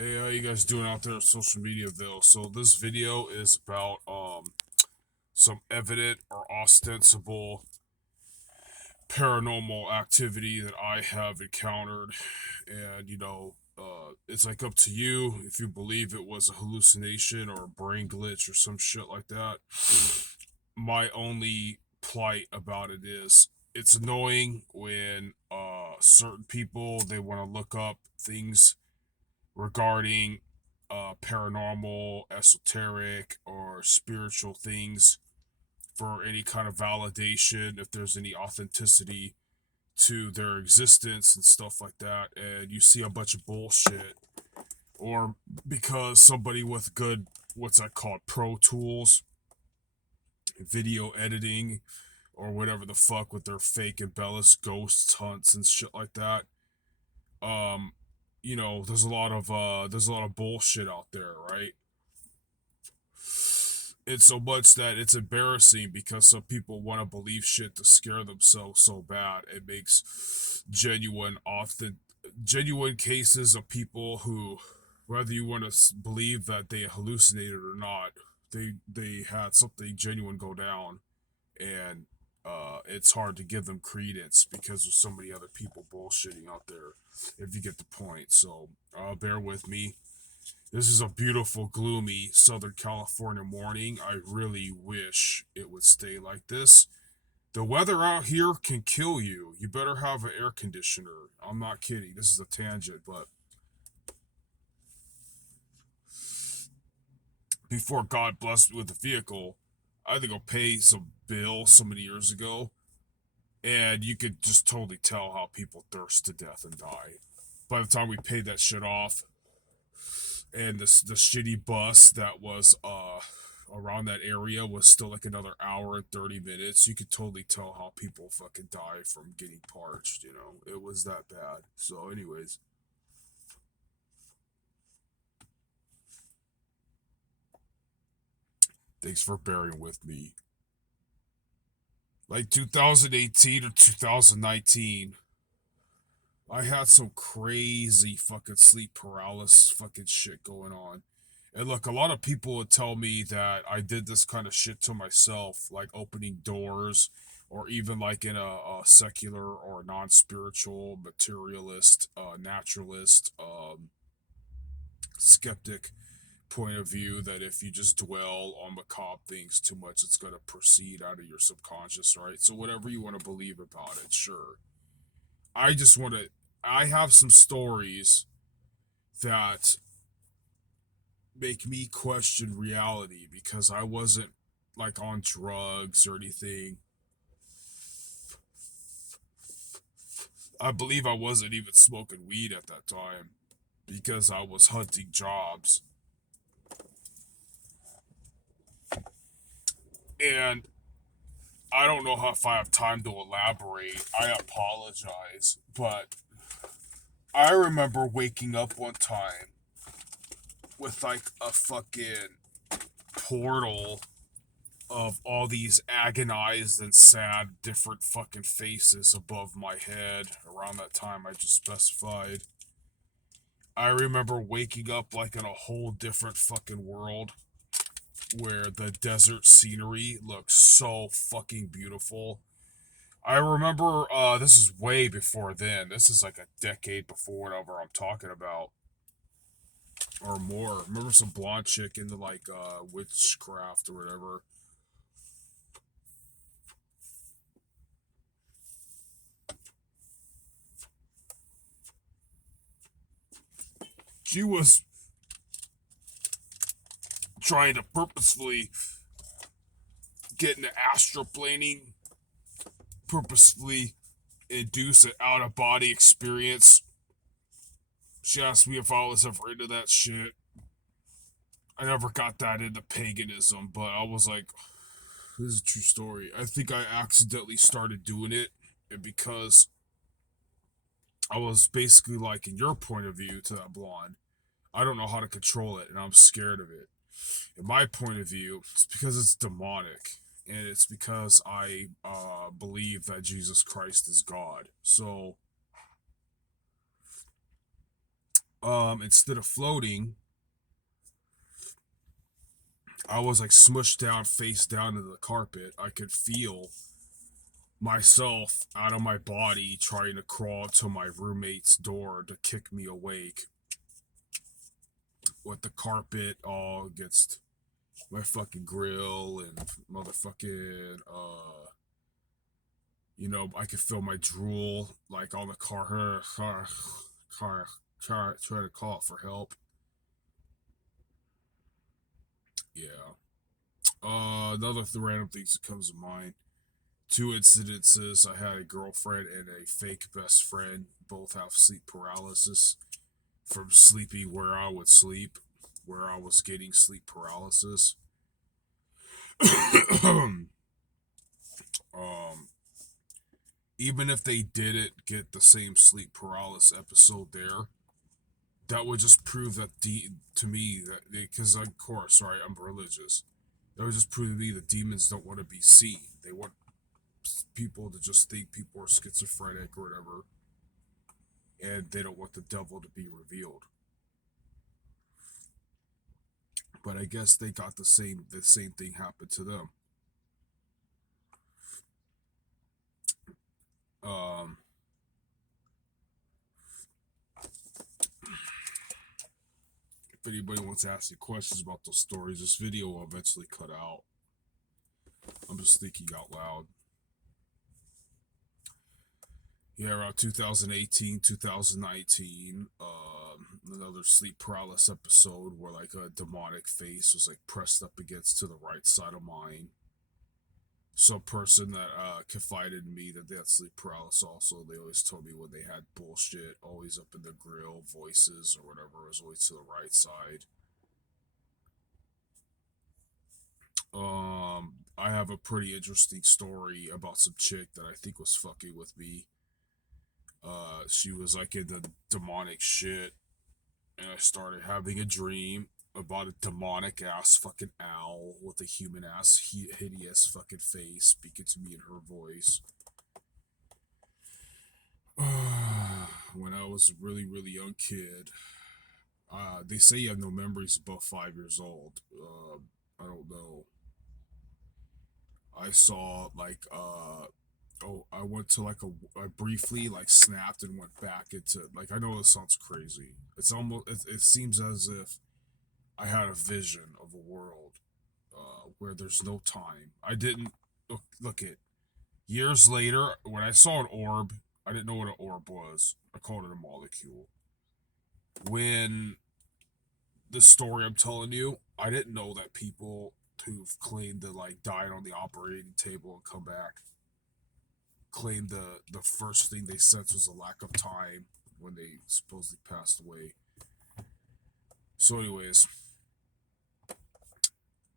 Hey, how you guys doing out there on social mediaville? So this video is about some evident or ostensible paranormal activity that I have encountered, and it's like up to you if you believe it was a hallucination or a brain glitch or some shit like that. My only plight about it is it's annoying when certain people they want to look up things regarding paranormal, esoteric, or spiritual things for any kind of validation, if there's any authenticity to their existence and stuff like that. And you see a bunch of bullshit, or because somebody with good, what's that called, pro tools, video editing, or whatever the fuck with their fake embellished ghosts, hunts, and shit like that. Um, there's a lot of bullshit out there, right? It's so much that it's embarrassing because some people want to believe shit to scare themselves so bad. It makes genuine cases of people who, whether you want to believe that they hallucinated or not, they had something genuine go down, and it's hard to give them credence because there's so many other people bullshitting out there. If you get the point, so bear with me. This is a beautiful, gloomy Southern California morning. I really wish it would stay like this. The weather out here can kill you. You better have an air conditioner. I'm not kidding. This is a tangent, but before God blessed me with a vehicle, I had to go pay some bill so many years ago, and you could just totally tell how people thirst to death and die. By the time we paid that shit off, and the shitty bus that was around that area was still like another hour and 30 minutes. You could totally tell how people fucking die from getting parched, it was that bad. So anyways, thanks for bearing with me. Like 2018 or 2019, I had some crazy fucking sleep paralysis fucking shit going on. And look, a lot of people would tell me that I did this kind of shit to myself, like opening doors, or even like in a secular or non spiritual, materialist, naturalist, skeptic point of view, that if you just dwell on macabre things too much, it's going to proceed out of your subconscious, right? So, whatever you want to believe about it, sure. I just want to, I have some stories that make me question reality because I wasn't like on drugs or anything. I believe I wasn't even smoking weed at that time because I was hunting jobs. And I don't know how, if I have time to elaborate. I apologize. But I remember waking up one time with like a fucking portal of all these agonized and sad different fucking faces above my head around that time I just specified. I remember waking up like in a whole different fucking world where the desert scenery looks so fucking beautiful. I remember this is way before then. This is like a decade before whatever I'm talking about. Or more. I remember some blonde chick into like witchcraft or whatever. She was trying to purposefully get into astroplaning, purposefully induce an out of body experience. She asked me if I was ever into that shit. I never got that into paganism, but I was like, this is a true story. I think I accidentally started doing it, and because I was basically like, in your point of view to that blonde, I don't know how to control it, and I'm scared of it. In my point of view, it's because it's demonic, and it's because I believe that Jesus Christ is God. So Instead of floating, I was like smushed down, face down into the carpet. I could feel myself out of my body trying to crawl to my roommate's door to kick me awake with the carpet all against my fucking grill and motherfucking I could feel my drool like on the trying to call it for help. Yeah. Another random things that comes to mind. Two incidences. I had a girlfriend and a fake best friend. Both have sleep paralysis from sleeping where I would sleep, where I was getting sleep paralysis. um, Even if they didn't get the same sleep paralysis episode there, that would just prove that to me that because of course, right, I'm religious. That would just prove to me that demons don't want to be seen. They want people to just think people are schizophrenic or whatever, and they don't want the devil to be revealed. But I guess they got the same thing happened to them. Um, if anybody wants to ask you questions about those stories, this video will eventually cut out. I'm just thinking out loud. Yeah, around 2018, 2019, another sleep paralysis episode where like a demonic face was like pressed up against to the right side of mine. Some person that confided in me that they had sleep paralysis also, they always told me when they had bullshit always up in the grill, voices or whatever was always to the right side. I have a pretty interesting story about some chick that I think was fucking with me. She was like in the demonic shit, and I started having a dream about a demonic ass fucking owl with a human ass hideous fucking face speaking to me in her voice. When I was a really really young kid, they say you have no memories above 5 years old. I don't know. I saw like I went to like I briefly like snapped and went back into like I know this sounds crazy. It's almost it seems as if I had a vision of a world where there's no time. I didn't look at years later when I saw an orb. I didn't know what an orb was. I called it a molecule. When the story I'm telling you, I didn't know that people who've claimed to like died on the operating table and come back claimed the first thing they sensed was a lack of time when they supposedly passed away. So, anyways,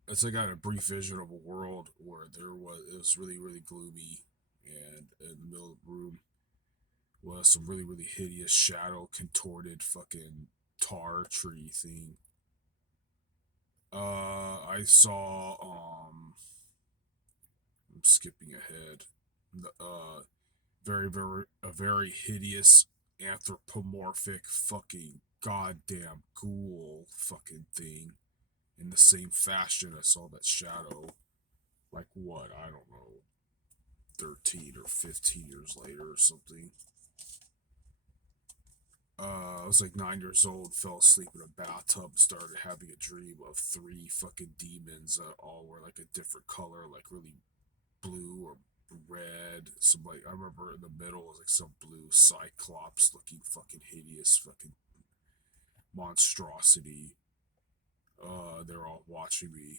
it's like I had a brief vision of a world where it was really really gloomy, and in the middle of the room was some really really hideous shadow contorted fucking tar tree thing. I saw I'm skipping ahead. A very hideous anthropomorphic fucking goddamn ghoul fucking thing. In the same fashion, I saw that shadow. Like what? I don't know. 13 or 15 years later or something. I was like 9 years old, fell asleep in a bathtub, started having a dream of three fucking demons that all were like a different color, like really blue or red. Some like I remember in the middle was like some blue cyclops looking fucking hideous fucking monstrosity. They're all watching me.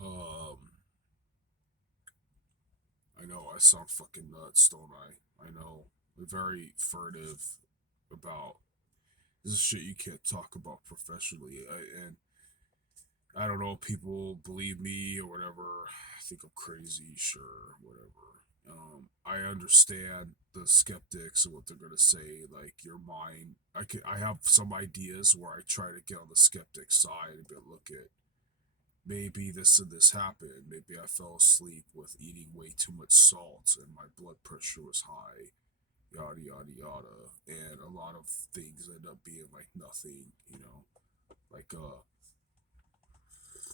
Um, I know I sound fucking nuts, don't I? I know. I'm very furtive about this is shit you can't talk about professionally. And I don't know if people believe me or whatever. I think I'm crazy, sure, whatever. I understand the skeptics and what they're gonna say. Like your mind, I have some ideas where I try to get on the skeptic side and be like, look at maybe this and this happened. Maybe I fell asleep with eating way too much salt and my blood pressure was high. yada yada yada, and a lot of things end up being like nothing, like